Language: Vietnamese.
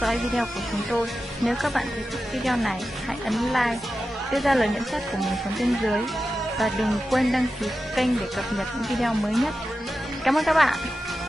dõi video của chúng tôi. Nếu các bạn thấy thích video này, hãy ấn like, đưa ra lời nhận xét của mình xuống bên dưới và đừng quên đăng ký kênh để cập nhật những video mới nhất. Cảm ơn các bạn.